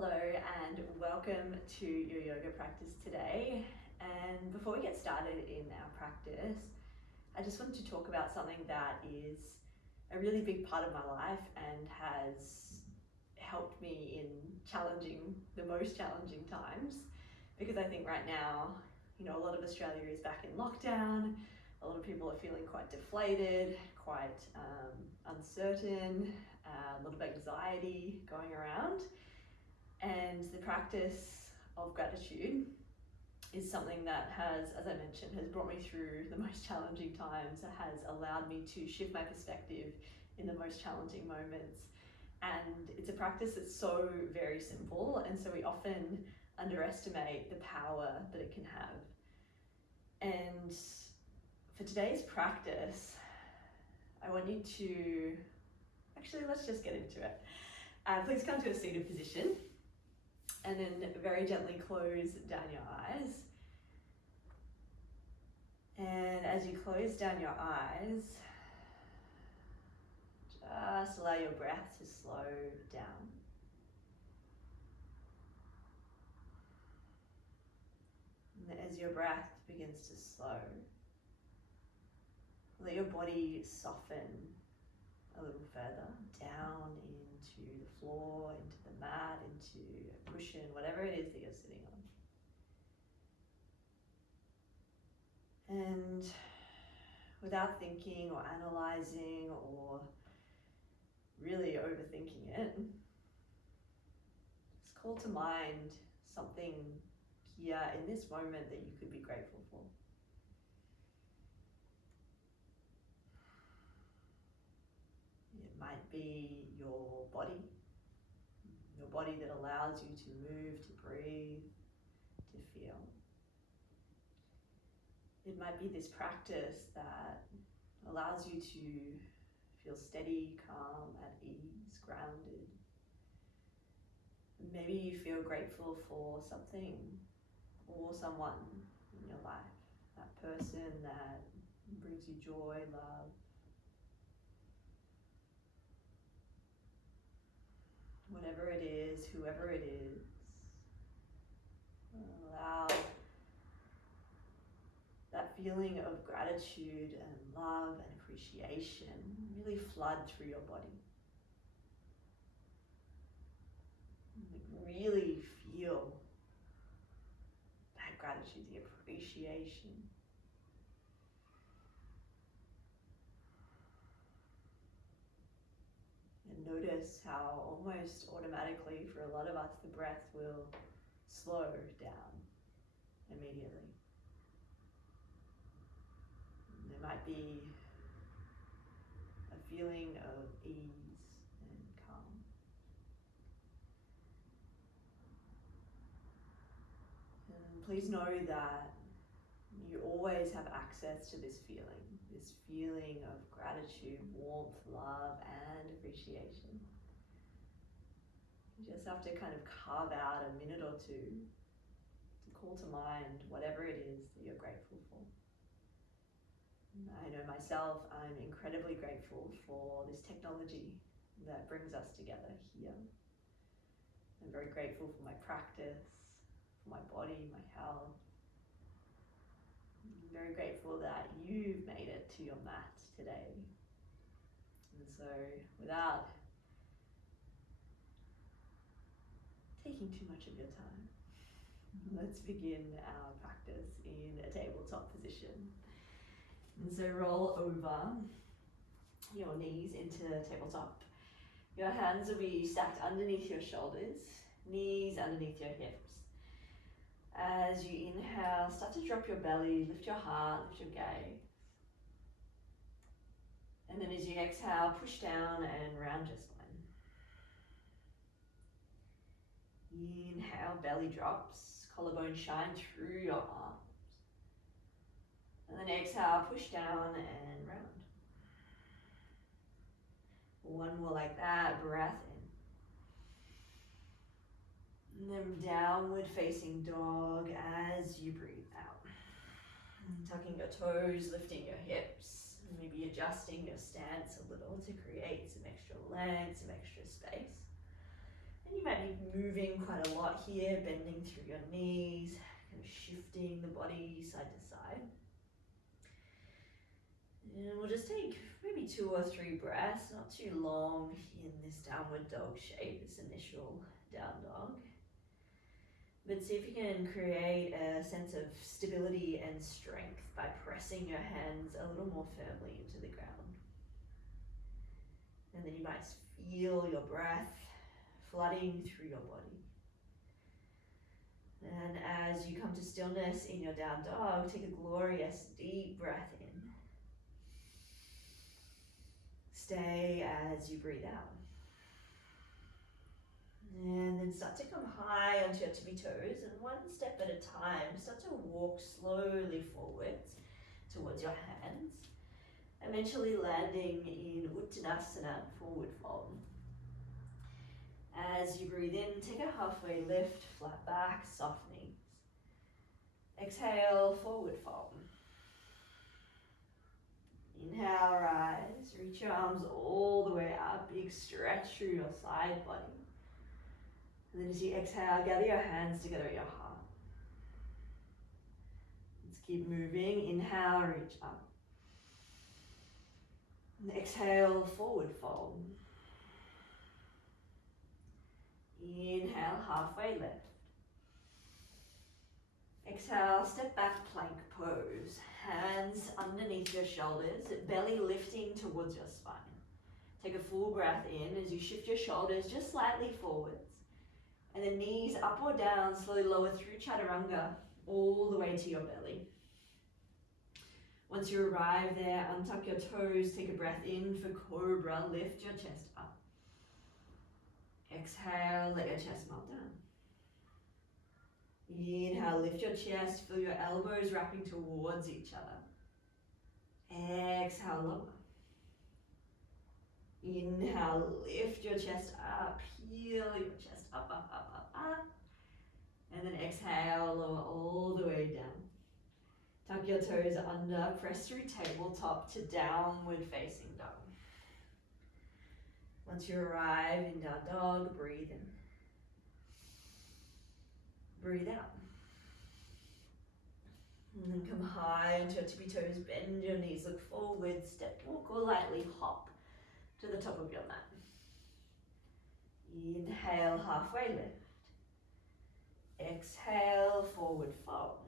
Hello and welcome to your yoga practice today. And before we get started in our practice, I just wanted to talk about something that is a really big part of my life and has helped me in the most challenging times. Because I think right now, a lot of Australia is back in lockdown. A lot of people are feeling quite deflated, quite uncertain, a lot of anxiety going around. And the practice of gratitude is something that has, as I mentioned, has brought me through the most challenging times. It has allowed me to shift my perspective in the most challenging moments. And it's a practice that's so very simple, and so we often underestimate the power that it can have. And for today's practice, I want you to, let's just get into it. Please come to a seated position. And then very gently close down your eyes. And as you close down your eyes, just allow your breath to slow down. And as your breath begins to slow, let your body soften a little further down into the floor, into the mat, into a cushion, whatever it is that you're sitting on. And without thinking or analyzing or really overthinking it, just call to mind something here in this moment that you could be grateful for. It might be your body that allows you to move, to breathe, to feel. It might be this practice that allows you to feel steady, calm, at ease, grounded. Maybe you feel grateful for something or someone in your life, that person that brings you joy, love. Whatever it is, whoever it is, allow that feeling of gratitude and love and appreciation really flood through your body. Really feel that gratitude, the appreciation. And notice how almost automatically for a lot of us the breath will slow down immediately. And there might be a feeling of ease and calm. And please know that you always have access to this feeling of gratitude, warmth, love, and appreciation. You just have to kind of carve out a minute or two to call to mind whatever it is that you're grateful for. I know myself, I'm incredibly grateful for this technology that brings us together here. I'm very grateful for my practice, for my body, my health. I'm very grateful that you've made it to your mat today. And so without taking too much of your time, let's begin our practice in a tabletop position. And so roll over your knees into tabletop. Your hands will be stacked underneath your shoulders, knees underneath your hips. As you inhale, start to drop your belly, lift your heart, lift your gaze. And then as you exhale, push down and round your spine. Inhale, belly drops, collarbone shine through your arms. And then exhale, push down and round. One more like that, breath in. And then downward facing dog as you breathe out. And tucking your toes, lifting your hips, maybe adjusting your stance a little to create some extra length, some extra space. And you might be moving quite a lot here, bending through your knees, kind of shifting the body side to side. And we'll just take maybe 2 or 3 breaths, not too long, in this downward dog shape, this initial down dog. But see if you can create a sense of stability and strength by pressing your hands a little more firmly into the ground. And then you might feel your breath flooding through your body. And as you come to stillness in your down dog, take a glorious deep breath in. Stay as you breathe out. And then start to come high onto your tippy toes, and one step at a time, start to walk slowly forwards towards your hands, eventually landing in Uttanasana, forward fold. As you breathe in, take a halfway lift, flat back, soft knees. Exhale, forward fold. Inhale, rise, reach your arms all the way up, big stretch through your side body. And then as you exhale, gather your hands together at your heart. Let's keep moving. Inhale, reach up. And exhale, forward fold. Inhale, halfway lift. Exhale, step back, plank pose. Hands underneath your shoulders, belly lifting towards your spine. Take a full breath in as you shift your shoulders just slightly forwards. And the knees up or down, slowly lower through chaturanga, all the way to your belly. Once you arrive there, untuck your toes, take a breath in for cobra, lift your chest up. Exhale, let your chest melt down. Inhale, lift your chest, feel your elbows wrapping towards each other. Exhale, lower. Inhale, lift your chest up, peel your chest up, up, up, up, up. And then exhale, lower all the way down. Tuck your toes under, press through tabletop to downward facing dog. Once you arrive in down dog, breathe in. Breathe out. And then come high onto your tippy toes, bend your knees, look forward, step, walk or lightly hop to the top of your mat. Inhale, halfway lift. Exhale, forward fold.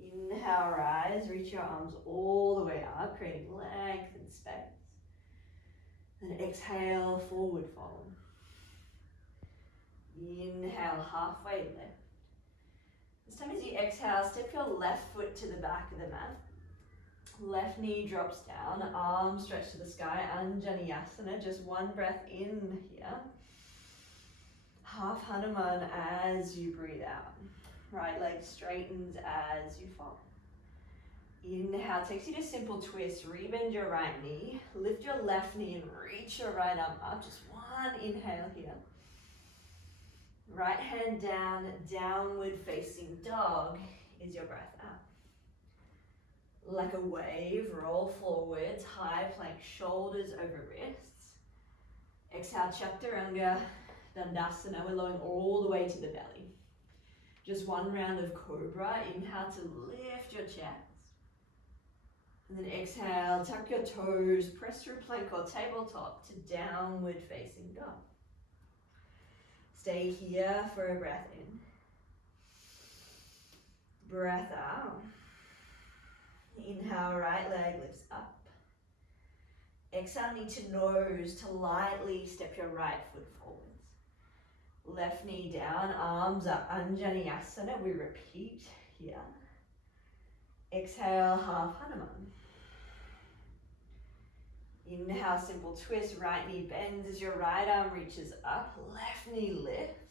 Inhale, rise, reach your arms all the way up, creating length and space. Then exhale, forward fold. Inhale, halfway lift. This time as you exhale, step your left foot to the back of the mat. Left knee drops down, arms stretch to the sky, Anjaneyasana, just one breath in here. Half Hanuman as you breathe out. Right leg straightens as you fall. Inhale takes you to simple twist, rebend your right knee, lift your left knee and reach your right arm up, just one inhale here. Right hand down, downward facing dog is your breath out. Like a wave, roll forwards, high plank, shoulders over wrists. Exhale, Chaturanga, Dandasana, we're lowering all the way to the belly. Just one round of cobra, inhale to lift your chest. And then exhale, tuck your toes, press through plank or tabletop to downward facing dog. Stay here for a breath in. Breath out. Inhale, right leg lifts up. Exhale, knee to nose to lightly step your right foot forwards. Left knee down, arms up, Anjaneyasana. We repeat here. Exhale, half Hanuman. Inhale, simple twist, right knee bends as your right arm reaches up, left knee lifts.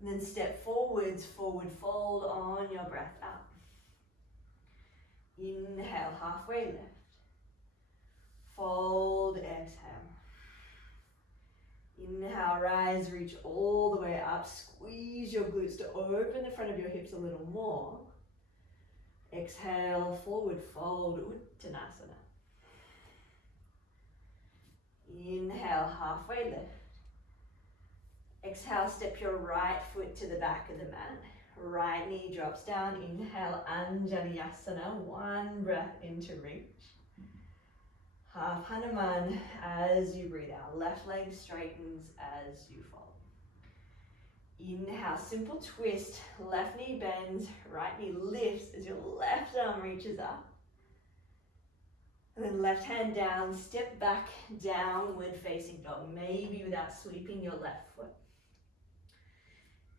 And then step forwards, forward fold on your breath out. Inhale, halfway lift. Fold, exhale. Inhale, rise, reach all the way up. Squeeze your glutes to open the front of your hips a little more. Exhale, forward fold, Uttanasana. Inhale, halfway lift. Exhale, step your right foot to the back of the mat. Right knee drops down. Inhale, Anjaneyasana. One breath in to reach. Half Hanuman as you breathe out. Left leg straightens as you fold. Inhale, simple twist. Left knee bends, right knee lifts as your left arm reaches up. And then left hand down, step back, downward facing dog, maybe without sweeping your left foot.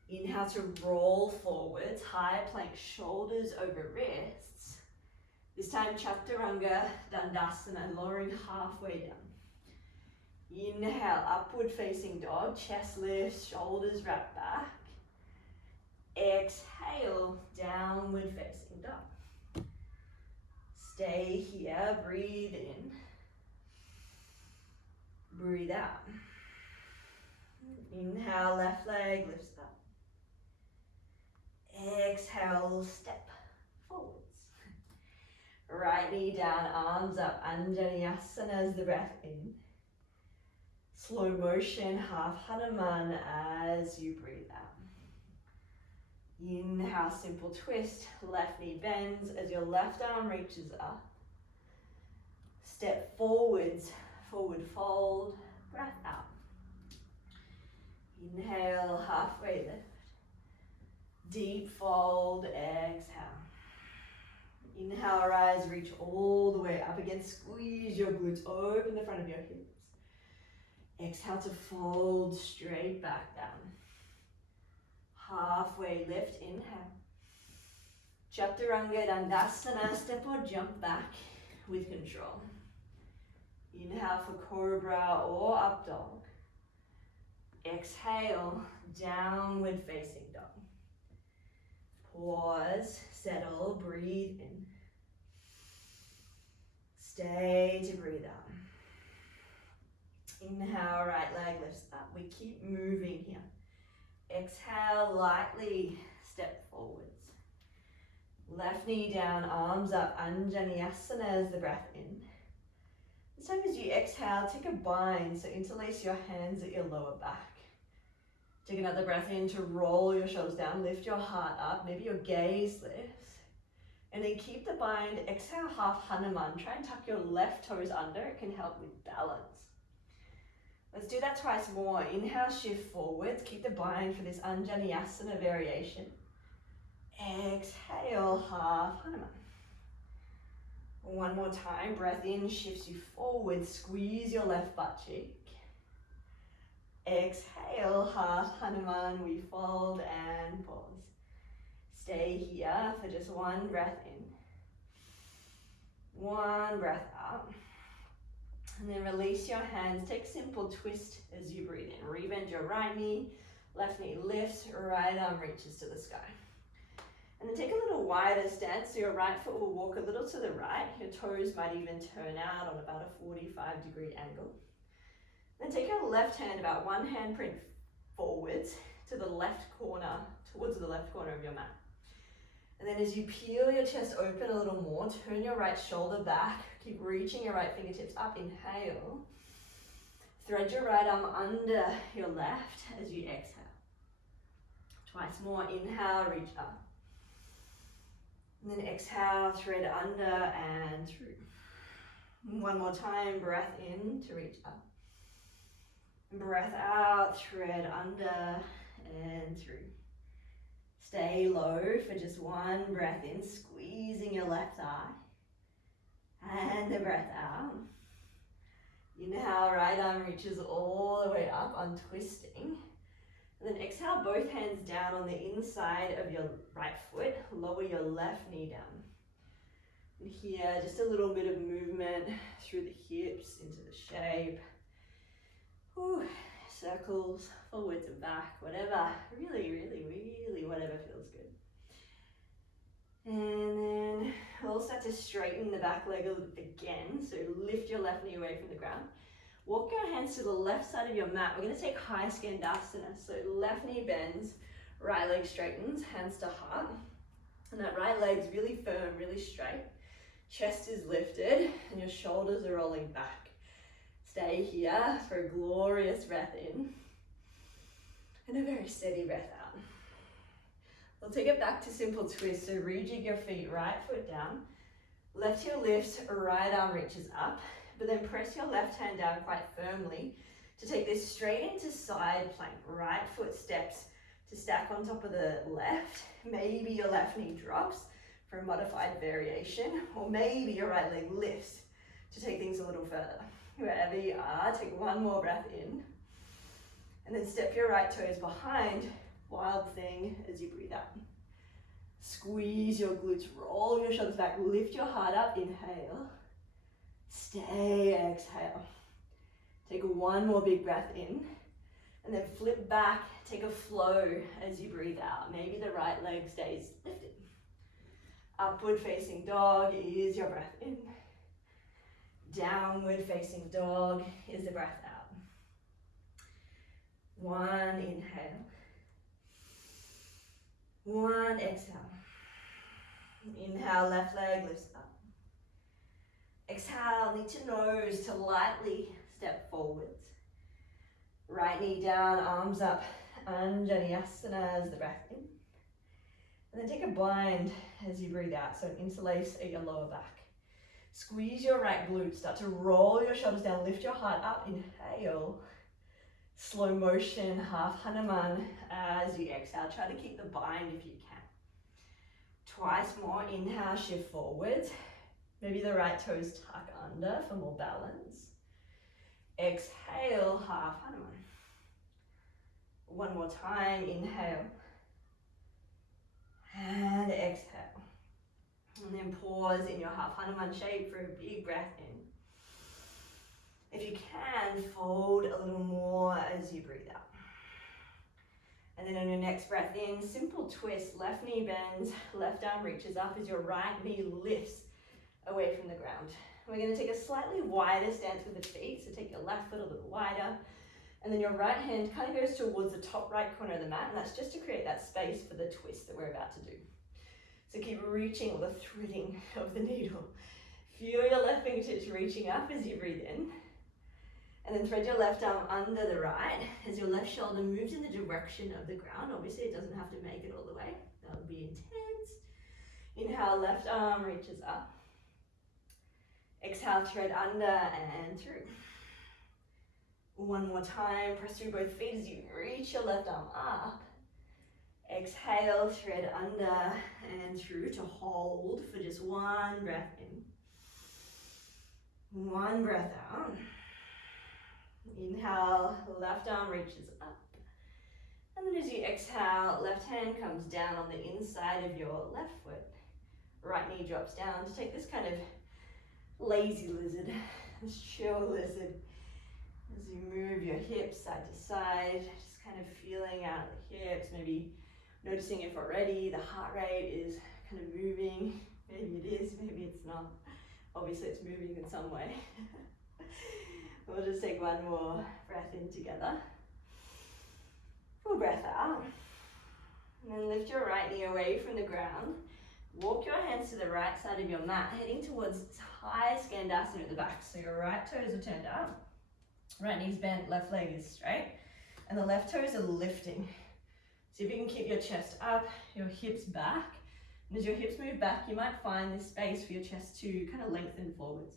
Inhale to roll forwards, high plank, shoulders over wrists. This time Chaturanga Dandasana, lowering halfway down. Inhale, upward facing dog, chest lifts, shoulders wrap back. Exhale, downward facing dog. Stay here, breathe in. Breathe out. Inhale, left leg lifts up. Exhale, step forwards. Right knee down, arms up, Anjaneyasana as the breath in. Slow motion, half Hanuman as you breathe out. Inhale, simple twist, left knee bends as your left arm reaches up. Step forwards, forward fold, breath out. Inhale, halfway lift. Deep fold, exhale. Inhale, rise, reach all the way up again. Squeeze your glutes, open the front of your hips. Exhale to fold straight back down. Halfway lift, inhale. Chaturanga Dandasana, step or jump back with control. Inhale for cobra or up dog. Exhale, downward facing dog. Pause, settle, breathe in. Stay to breathe out. Inhale, right leg lifts up. We keep moving here. Exhale, lightly step forwards. Left knee down, arms up, Anjaneyasana as the breath in. This time as you exhale, take a bind, so interlace your hands at your lower back. Take another breath in to roll your shoulders down, lift your heart up, maybe your gaze lifts. And then keep the bind, exhale half Hanuman. Try and tuck your left toes under, it can help with balance. Let's do that twice more. Inhale, shift forwards. Keep the bind for this Anjaneyasana variation. Exhale, half Hanuman. One more time. Breath in, shifts you forward. Squeeze your left butt cheek. Exhale, half Hanuman. We fold and pause. Stay here for just one breath in. One breath out. And then release your hands. Take a simple twist as you breathe in. Rebend your right knee. Left knee lifts. Right arm reaches to the sky. And then take a little wider stance. So your right foot will walk a little to the right. Your toes might even turn out on about a 45-degree angle. Then take your left hand, about one handprint forwards to the left corner, towards the left corner of your mat. And then as you peel your chest open a little more, turn your right shoulder back. Keep reaching your right fingertips up. Inhale. Thread your right arm under your left as you exhale. Twice more. Inhale, reach up. And then exhale, thread under and through. One more time. Breath in to reach up. Breath out, thread under and through. Stay low for just one breath in, squeezing your left thigh. And a breath out. Inhale, right arm reaches all the way up, untwisting. And then exhale, both hands down on the inside of your right foot. Lower your left knee down. And here, just a little bit of movement through the hips into the shape. Whew. Circles, forwards and back, whatever. Really, whatever feels good. And then we'll start to straighten the back leg a little bit again. So lift your left knee away from the ground. Walk your hands to the left side of your mat. We're going to take high skandasana. So left knee bends, right leg straightens, hands to heart. And that right leg's really firm, really straight. Chest is lifted and your shoulders are rolling back. Stay here for a glorious breath in. Nice steady breath out. We'll take it back to simple twist. So rejig your feet, right foot down, left heel lifts, right arm reaches up, but then press your left hand down quite firmly to take this straight into side plank. Right foot steps to stack on top of the left. Maybe your left knee drops for a modified variation, or maybe your right leg lifts to take things a little further. Wherever you are, take one more breath in, and then step your right toes behind, wild thing as you breathe out. Squeeze your glutes, roll your shoulders back, lift your heart up, inhale, stay, exhale. Take one more big breath in, and then flip back, take a flow as you breathe out. Maybe the right leg stays lifted. Upward facing dog is your breath in. Downward facing dog is the breath out. One inhale. One exhale. Inhale, left leg lifts up. Exhale, knee to nose to lightly step forwards. Right knee down, arms up, Vinyasa as the breath in. And then take a bind as you breathe out, so interlace at your lower back. Squeeze your right glute, start to roll your shoulders down, lift your heart up, inhale. Slow motion, half Hanuman as you exhale. Try to keep the bind if you can. Twice more, inhale, shift forwards. Maybe the right toes tuck under for more balance. Exhale, half Hanuman. One more time, inhale. And exhale. And then pause in your half Hanuman shape for a big breath in. If you can, fold a little more as you breathe out. And then on your next breath in, simple twist, left knee bends, left arm reaches up as your right knee lifts away from the ground. We're going to take a slightly wider stance with the feet, so take your left foot a little wider, and then your right hand kind of goes towards the top right corner of the mat, and that's just to create that space for the twist that we're about to do. So keep reaching, or the threading of the needle. Feel your left fingertips reaching up as you breathe in. And then thread your left arm under the right as your left shoulder moves in the direction of the ground. Obviously, it doesn't have to make it all the way. That would be intense. Inhale, left arm reaches up. Exhale, thread under and through. One more time, press through both feet as you reach your left arm up. Exhale, thread under and through to hold for just one breath in. One breath out. Inhale, left arm reaches up. And then as you exhale, left hand comes down on the inside of your left foot. Right knee drops down to take this kind of lazy lizard, this chill lizard. As you move your hips side to side, just kind of feeling out the hips, maybe noticing if already the heart rate is kind of moving. Maybe it is, maybe it's not. Obviously it's moving in some way. We'll just take one more breath in together. Full breath out. And then lift your right knee away from the ground. Walk your hands to the right side of your mat, heading towards high Skandasana at the back. So your right toes are turned up. Right knee's bent, left leg is straight. And the left toes are lifting. See if you can keep your chest up, your hips back. And as your hips move back, you might find this space for your chest to kind of lengthen forwards.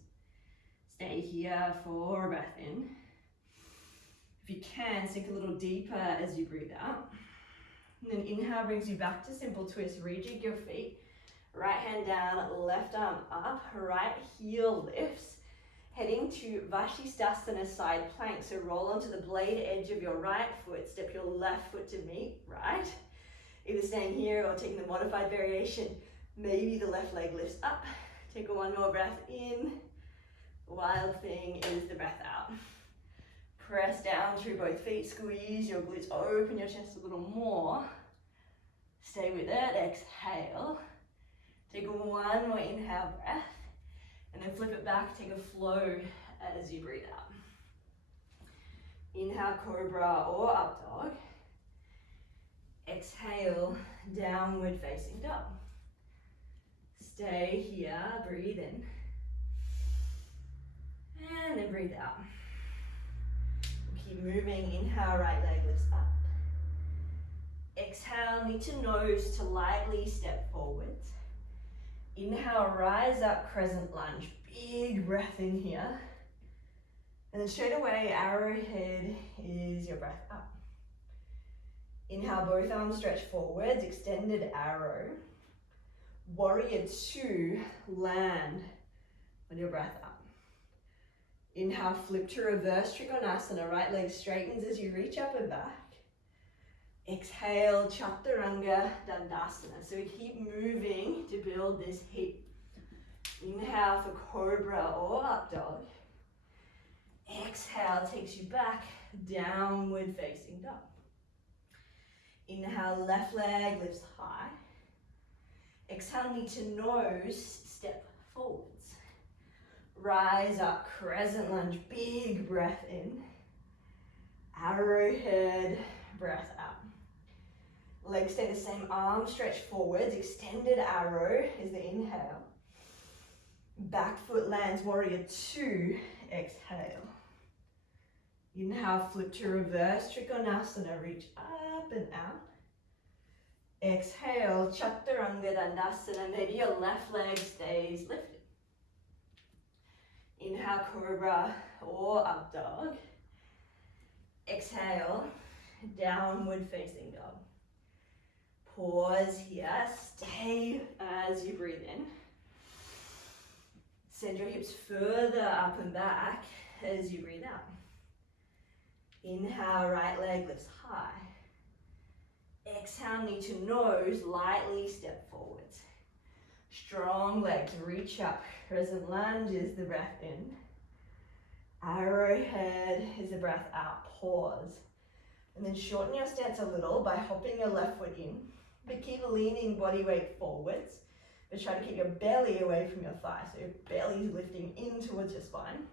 Stay here for a breath in. If you can, sink a little deeper as you breathe out. And then inhale brings you back to simple twist. Rejig your feet. Right hand down, left arm up, right heel lifts. Heading to Vashisthasana side plank. So roll onto the blade edge of your right foot. Step your left foot to meet right. Either staying here or taking the modified variation. Maybe the left leg lifts up. Take one more breath in. Wild thing is the breath out. Press down through both feet, squeeze your glutes, open your chest a little more. Stay with it, exhale. Take one more inhale breath, and then flip it back, take a flow as you breathe out. Inhale, cobra or up dog. Exhale, downward facing dog. Stay here, breathe in. And then breathe out. Keep moving, inhale, right leg lifts up. need to nose to lightly step forwards. Inhale, rise up, crescent lunge. Big breath in here. And then straight away, arrowhead is your breath up. Inhale, both arms stretch forwards, extended arrow. Warrior two, land on your breath up. Inhale, flip to reverse Trikonasana, right leg straightens as you reach up and back. Exhale, Chaturanga Dandasana. So we keep moving to build this hip. Inhale for Cobra or Up Dog. Exhale takes you back, Downward Facing Dog. Inhale, left leg lifts high. Exhale, knee to nose, step forwards. Rise up, crescent lunge, big breath in. Arrowhead, breath out. Legs stay the same, arms stretch forwards, extended arrow is the inhale. Back foot lands, warrior two, exhale. Inhale, flip to reverse Trikonasana, reach up and out. Exhale, Chaturanga Dandasana, maybe your left leg stays lifted. Inhale, Cobra or Up Dog. Exhale, Downward Facing Dog. Pause here, stay as you breathe in. Send your hips further up and back as you breathe out. Inhale, right leg lifts high. Exhale, knee to nose, lightly step forwards. Strong legs, reach up. Crescent lunge is the breath in. Arrowhead is the breath out. Pause. And then shorten your stance a little by hopping your left foot in. But keep leaning body weight forwards. But try to keep your belly away from your thigh. So your belly is lifting in towards your spine.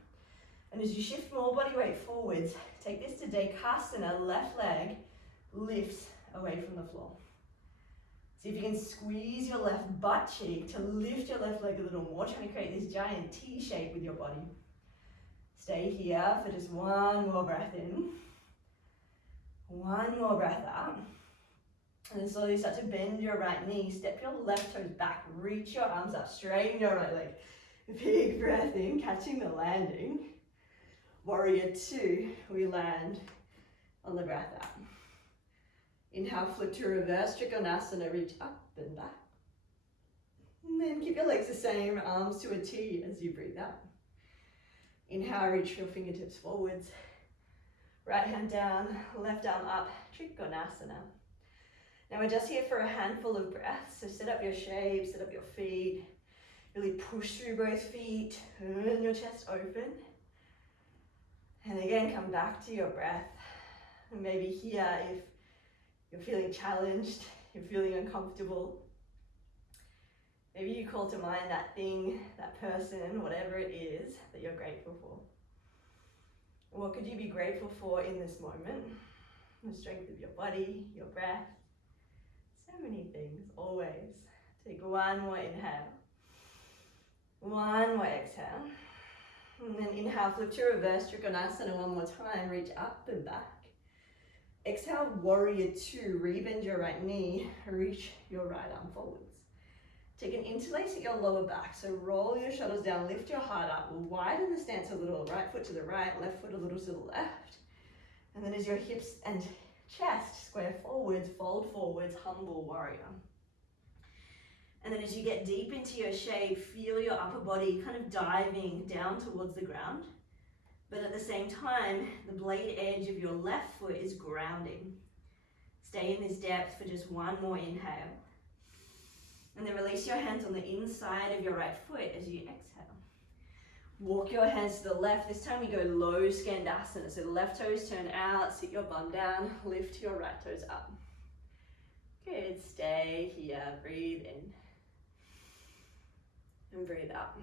And as you shift more body weight forwards, take this to Dekasana, left leg lifts away from the floor. See if you can squeeze your left butt cheek to lift your left leg a little more, trying to create this giant T shape with your body. Stay here for just one more breath in. One more breath out. And then slowly start to bend your right knee, step your left toes back, reach your arms up, straighten your right leg. Big breath in, catching the landing. Warrior two, we land on the breath out. Inhale, flip to reverse Trikonasana, reach up and back. And then keep your legs the same, arms to a T as you breathe out. Inhale, reach your fingertips forwards. Right hand down, left arm up, Trikonasana. Now we're just here for a handful of breaths, so set up your shape, set up your feet. Really push through both feet, turn your chest open. And again, come back to your breath. And maybe here, if you're feeling challenged, you're feeling uncomfortable, maybe you call to mind that thing, that person, whatever it is that you're grateful for. What could you be grateful for in this moment? The strength of your body, your breath, so many things, always. Take one more inhale, one more exhale. And then inhale, flip to reverse Trikonasana one more time, reach up and back. Exhale, warrior two, rebend your right knee, reach your right arm forwards. Take an interlace at your lower back, so roll your shoulders down, lift your heart up, widen the stance a little, right foot to the right, left foot a little to the left. And then as your hips and chest square forwards, fold forwards, humble warrior. And then as you get deep into your shape, feel your upper body kind of diving down towards the ground. But at the same time, the blade edge of your left foot is grounding. Stay in this depth for just one more inhale. And then release your hands on the inside of your right foot as you exhale. Walk your hands to the left. This time we go low Skandasana. So the left toes turn out, sit your bum down, lift your right toes up. Good, stay here, breathe in. And breathe out.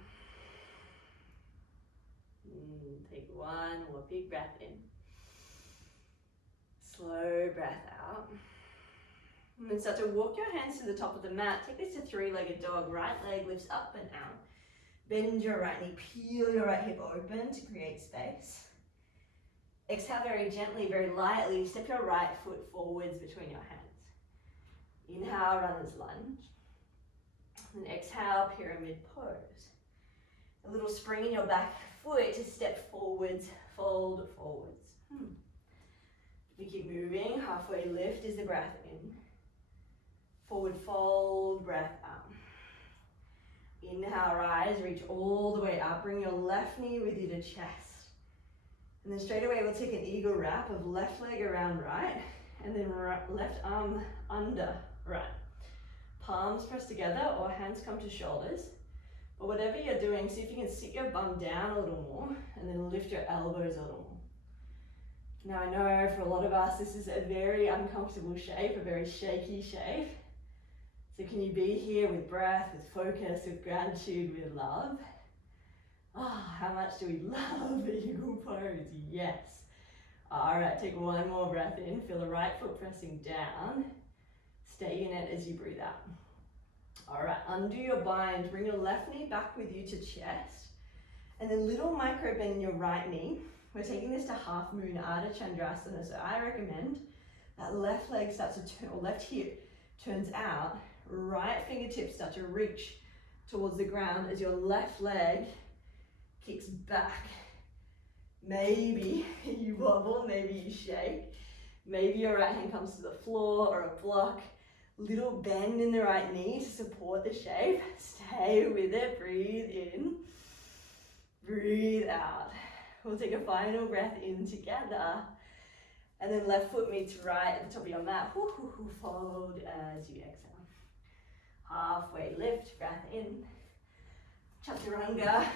Take one more big breath in. Slow breath out. And then start to walk your hands to the top of the mat. Take this to three-legged dog. Right leg lifts up and out. Bend your right knee, peel your right hip open to create space. Exhale very gently, very lightly. Step your right foot forwards between your hands. Inhale, runner's lunge. And exhale, pyramid pose. A little spring in your back foot to step forwards, fold forwards. We keep moving, halfway lift is the breath in. Forward fold, breath out. Inhale, rise, reach all the way up. Bring your left knee with you to chest. And then straight away we'll take an eagle wrap of left leg around right, and then left arm under right. Palms press together or hands come to shoulders. But whatever you're doing, see if you can sit your bum down a little more and then lift your elbows a little more. Now I know for a lot of us this is a very uncomfortable shape, a very shaky shape. So can you be here with breath, with focus, with gratitude, with love? How much do we love the eagle pose? Yes. All right, take one more breath in. Feel the right foot pressing down. Stay in it as you breathe out. All right, undo your bind. Bring your left knee back with you to chest. And then little micro bend in your right knee. We're taking this to half moon Ardha Chandrasana. So I recommend that left leg starts to turn, or left hip turns out. Right fingertips start to reach towards the ground as your left leg kicks back. Maybe you wobble, maybe you shake. Maybe your right hand comes to the floor or a block. Little bend in the right knee to support the shape. Stay with it, breathe in, breathe out. We'll take a final breath in together. And then left foot meets right at the top of your mat. Fold as you exhale. Halfway lift, breath in. Chaturanga,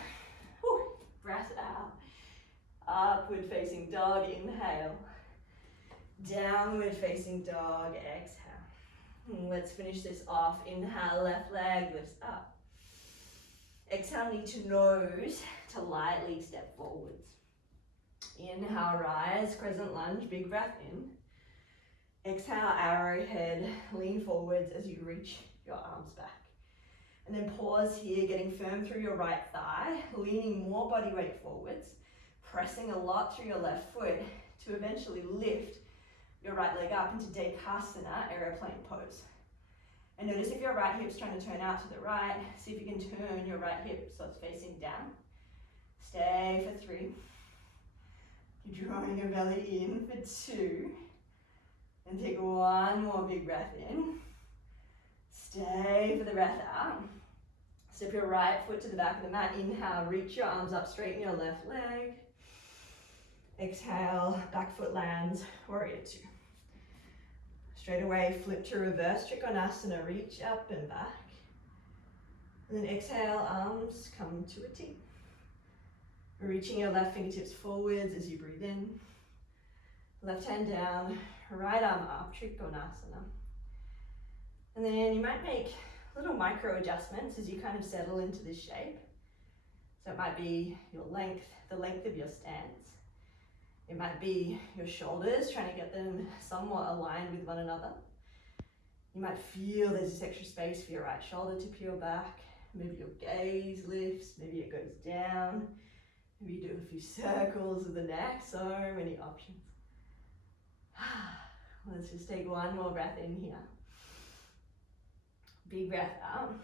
breath out. Upward facing dog, inhale. Downward facing dog, exhale. Let's finish this off. Inhale, left leg lifts up. Exhale, knee to nose to lightly step forwards. Inhale, rise, crescent lunge, big breath in. Exhale, arrowhead, lean forwards as you reach your arms back. And then pause here, getting firm through your right thigh, leaning more body weight forwards, pressing a lot through your left foot to eventually lift your right leg up into Dekasana, aeroplane pose. And notice if your right hip's trying to turn out to the right, see if you can turn your right hip so it's facing down. Stay for 3. Keep drawing your belly in for 2. And take one more big breath in. Stay for the breath out. Step your right foot to the back of the mat. Inhale, reach your arms up, straighten your left leg. Exhale, back foot lands, warrior 2. Straight away, flip to reverse Trikonasana, reach up and back. And then exhale, arms come to a T. Reaching your left fingertips forwards as you breathe in. Left hand down, right arm up, Trikonasana. And then you might make little micro adjustments as you kind of settle into this shape. So it might be your length, the length of your stance. It might be your shoulders, trying to get them somewhat aligned with one another. You might feel there's this extra space for your right shoulder to peel back. Maybe your gaze lifts, maybe it goes down. Maybe you do a few circles of the neck, so many options. Let's just take one more breath in here. Big breath out.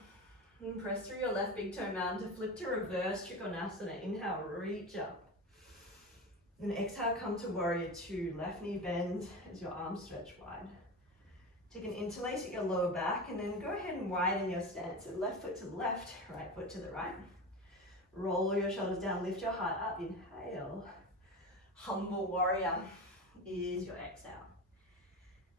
And press through your left big toe mountain to flip to reverse Trikonasana. Inhale, reach up. And exhale, come to warrior 2. Left knee bend as your arms stretch wide. Take an interlace at your lower back and then go ahead and widen your stance. So left foot to the left, right foot to the right. Roll your shoulders down, lift your heart up. Inhale. Humble warrior is your exhale.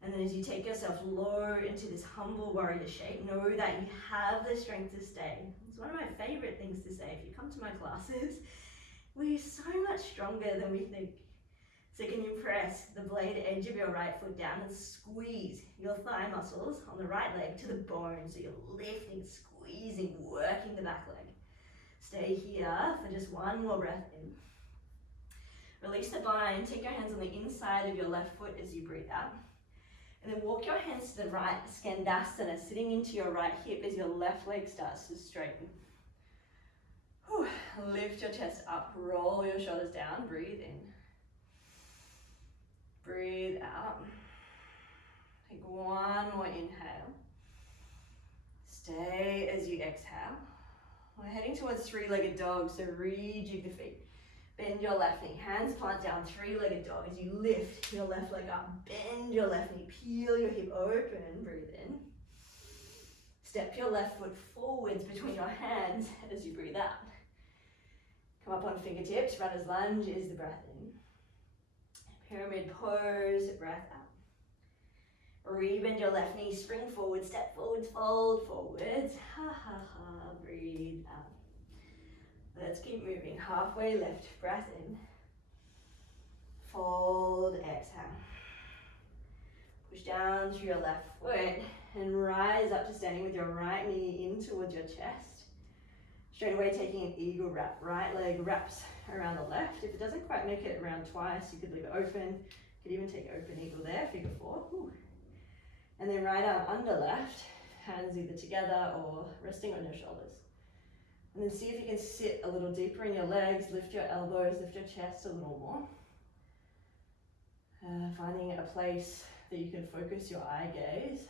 And then as you take yourself low into this humble warrior shape, know that you have the strength to stay. It's one of my favorite things to say. If you come to my classes, we're so much stronger than we think. So can you press the blade edge of your right foot down and squeeze your thigh muscles on the right leg to the bone. So you're lifting, squeezing, working the back leg. Stay here for just one more breath in. Release the bind, take your hands on the inside of your left foot as you breathe out. And then walk your hands to the right, Skandasana, sitting into your right hip as your left leg starts to straighten. Whew. Lift your chest up, roll your shoulders down, breathe in. Breathe out. Take one more inhale. Stay as you exhale. We're heading towards three-legged dog, so rejig the feet. Bend your left knee, hands plant down, three-legged dog. As you lift your left leg up, bend your left knee, peel your hip open, breathe in. Step your left foot forwards between your hands as you breathe out. Come up on fingertips, runner's lunge is the breath in. Pyramid pose, breath out. Rebend your left knee, spring forward, step forwards, fold forwards. Ha ha ha, breathe out. Let's keep moving. Halfway lift, breath in. Fold, exhale. Push down through your left foot and rise up to standing with your right knee in towards your chest. Straight away taking an eagle wrap. Right leg wraps around the left. If it doesn't quite make it around twice, you could leave it open. You could even take open eagle there, figure four. Ooh. And then right arm under left, hands either together or resting on your shoulders. And then see if you can sit a little deeper in your legs, lift your elbows, lift your chest a little more. Finding a place that you can focus your eye gaze.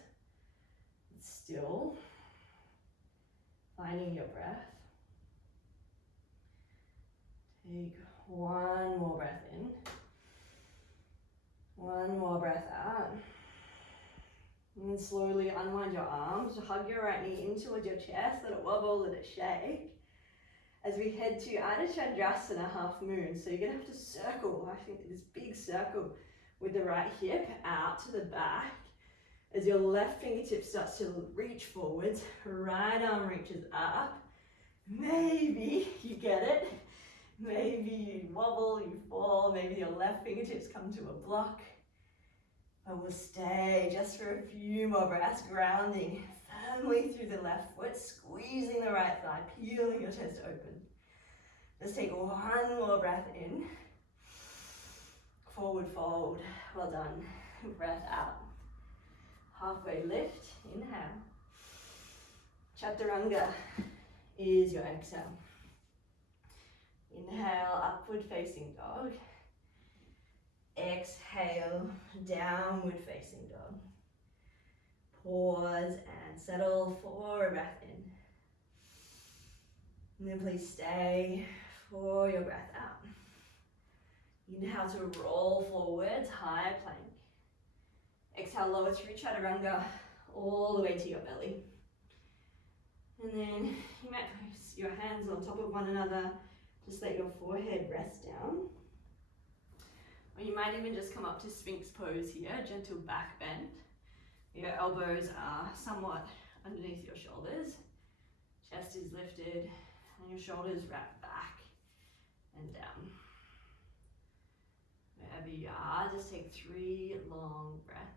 Still. Finding your breath. Take one more breath in. One more breath out. And then slowly unwind your arms, hug your right knee in towards your chest, let it wobble, let it shake. As we head to Ardha Chandrasana, half moon. So you're gonna have to circle, I think this big circle with the right hip out to the back. As your left fingertip starts to reach forwards, right arm reaches up. Maybe you get it. Maybe you wobble, you fall, maybe your left fingertips come to a block. But we'll stay just for a few more breaths, grounding firmly through the left foot, squeezing the right thigh, peeling your chest open. Just take one more breath in. Forward fold, well done. Breath out. Halfway lift, inhale. Chaturanga is your exhale. Inhale, upward facing dog. Exhale, downward facing dog. Pause and settle for a breath in. And then please stay for your breath out. Inhale to roll forwards, high plank. Exhale, lower through chaturanga, all the way to your belly. And then you might place your hands on top of one another. Just let your forehead rest down. Or you might even just come up to Sphinx pose here, gentle back bend. Your elbows are somewhat underneath your shoulders. Chest is lifted and your shoulders wrap back and down. Wherever you are, just take 3 long breaths.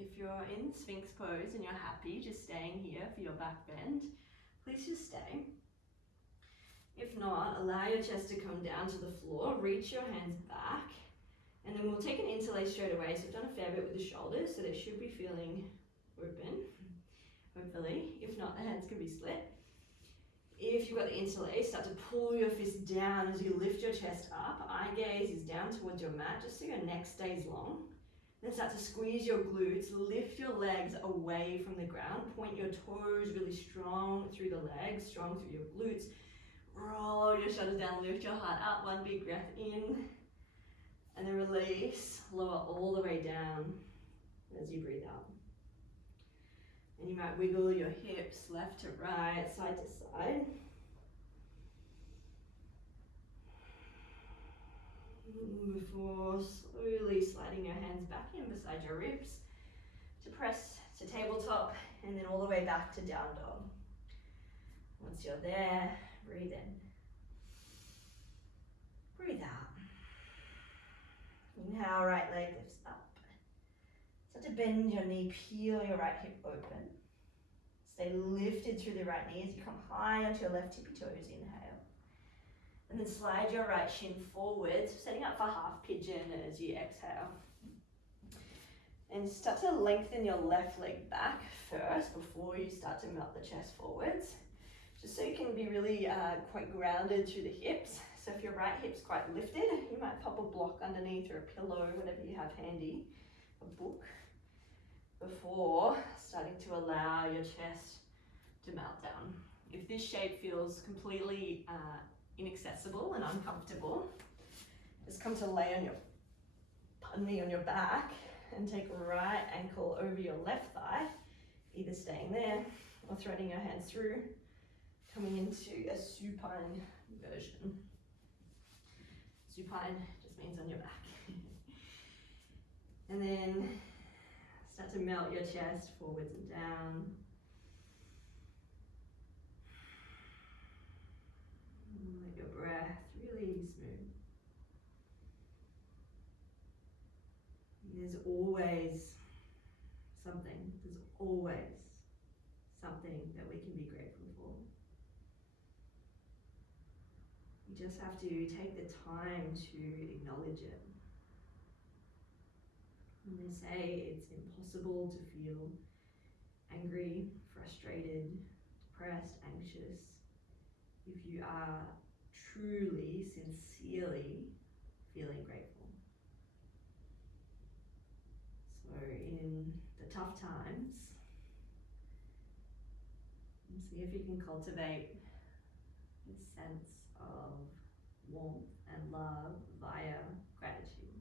If you're in Sphinx pose and you're happy just staying here for your back bend, please just stay. If not, allow your chest to come down to the floor, reach your hands back, and then we'll take an interlace straight away. So we've done a fair bit with the shoulders, so they should be feeling open, hopefully. If not, the hands can be split. If you've got the interlace, start to pull your fist down as you lift your chest up. Eye gaze is down towards your mat, just so your neck stays long. Then start to squeeze your glutes, lift your legs away from the ground, point your toes really strong through the legs, strong through your glutes. Roll your shoulders down, lift your heart up, one big breath in, and then release, lower all the way down as you breathe out. And you might wiggle your hips left to right, side to side. Before slowly sliding your hands back in beside your ribs to press to tabletop and then all the way back to down dog. Once you're there, breathe in. Breathe out. Inhale, right leg lifts up. Start to bend your knee, peel your right hip open. Stay lifted through the right knee as you come high onto your left tippy toes. Inhale. And then slide your right shin forwards, setting up for half pigeon as you exhale. And start to lengthen your left leg back first before you start to melt the chest forwards. Just so you can be really quite grounded through the hips. So if your right hip's quite lifted, you might pop a block underneath or a pillow, whatever you have handy, a book, before starting to allow your chest to melt down. If this shape feels completely inaccessible and uncomfortable, just come to lay on your back and take right ankle over your left thigh, either staying there or threading your hands through, coming into a supine version. Supine just means on your back. And then start to melt your chest forwards and down. And let your breath really smooth. There's always something that we can be grateful for. You just have to take the time to acknowledge it. When they say it's impossible to feel angry, frustrated, depressed, anxious, if you are truly, sincerely feeling grateful. So in the tough times, see if you can cultivate this sense of warmth and love via gratitude.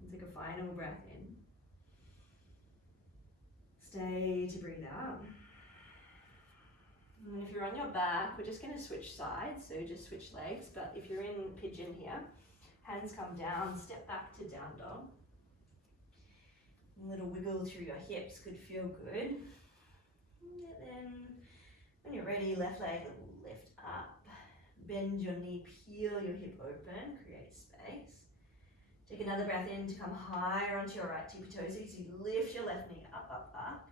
And take a final breath in. Stay to breathe out. And if you're on your back, we're just going to switch sides, so just switch legs. But if you're in pigeon here, hands come down, step back to down dog. A little wiggle through your hips could feel good. And then when you're ready, left leg lift up. Bend your knee, peel your hip open, create space. Take another breath in to come higher onto your right tippy toes as you lift your left knee up, up, up.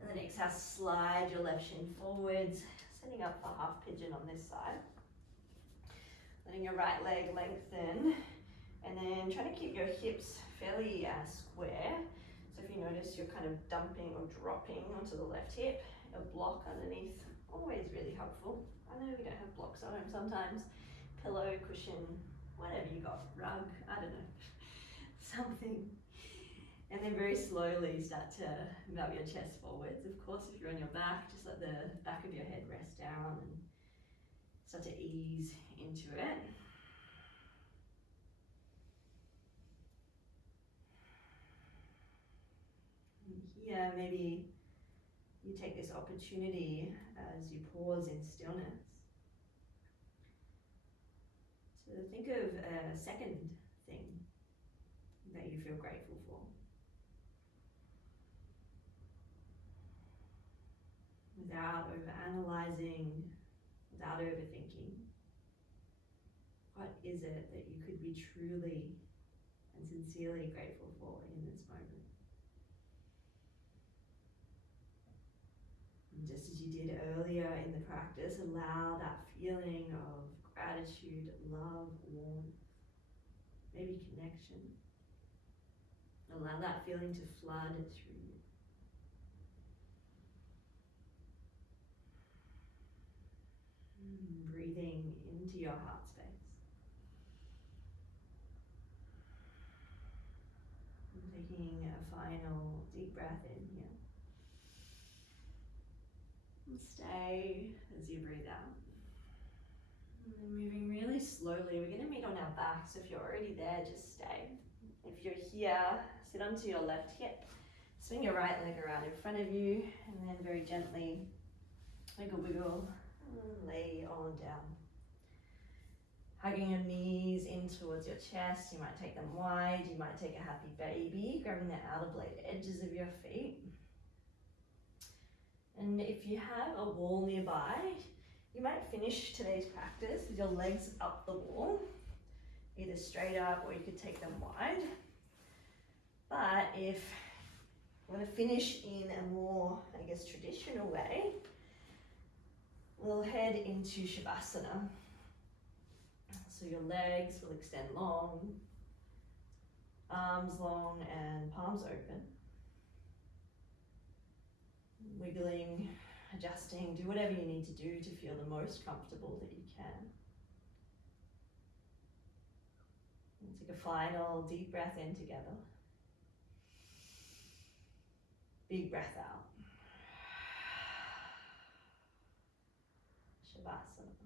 And then exhale, slide your left shin forwards, setting up for half pigeon on this side. Letting your right leg lengthen, and then trying to keep your hips fairly square. So if you notice you're kind of dumping or dropping onto the left hip, a block underneath, always really helpful. I know we don't have blocks at home sometimes. Pillow, cushion, whatever you got, rug, I don't know, something. And then very slowly start to melt your chest forwards. Of course, if you're on your back, just let the back of your head rest down and start to ease into it. And here, maybe you take this opportunity as you pause in stillness to think of a second thing that you feel grateful for. Without overanalyzing, without overthinking. What is it that you could be truly and sincerely grateful for in this moment? And just as you did earlier in the practice, allow that feeling of gratitude, love, warmth, maybe connection. Allow that feeling to flood through you. Breathing into your heart space. And taking a final deep breath in here. And stay as you breathe out. And then moving really slowly, we're going to meet on our back, so if you're already there, just stay. If you're here, sit onto your left hip, swing your right leg around in front of you, and then very gently wiggle, wiggle, and lay on down. Hugging your knees in towards your chest, you might take them wide, you might take a happy baby, grabbing the outer blade edges of your feet. And if you have a wall nearby, you might finish today's practice with your legs up the wall, either straight up or you could take them wide. But if you want to finish in a more, traditional way, we'll head into Shavasana. So your legs will extend long, Arms long and palms open. Wiggling, adjusting, do whatever you need to do to feel the most comfortable that you can. And take a final deep breath in together. Big breath out. Shavasana.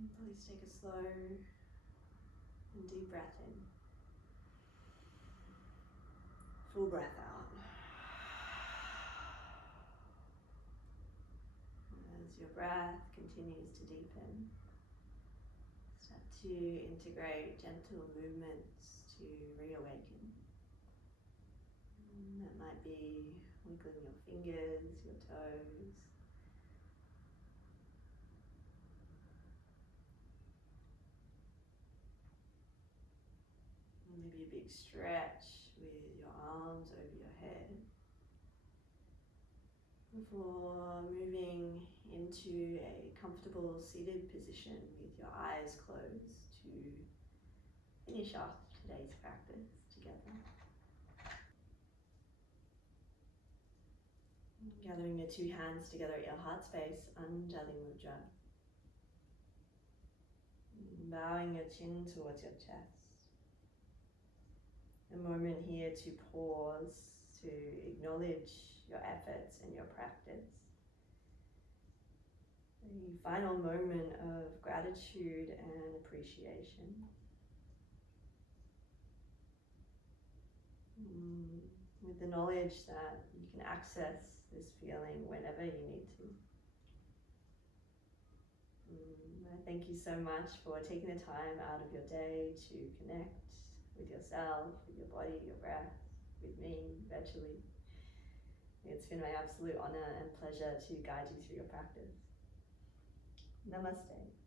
And please take a slow and deep breath in. Full breath out. As your breath continues to deepen, start to integrate gentle movements to reawaken. And that might be wiggling your fingers, your toes. Maybe a big stretch with your arms over your head before moving into a comfortable seated position with your eyes closed to finish off today's practice together. Gathering your two hands together at your heart space, Anjali Mudra. Bowing your chin towards your chest. A moment here to pause, to acknowledge your efforts and your practice. A final moment of gratitude and appreciation. With the knowledge that you can access this feeling whenever you need to. I thank you so much for taking the time out of your day to connect with yourself, with your body, your breath, with me virtually. It's been my absolute honor and pleasure to guide you through your practice. Namaste.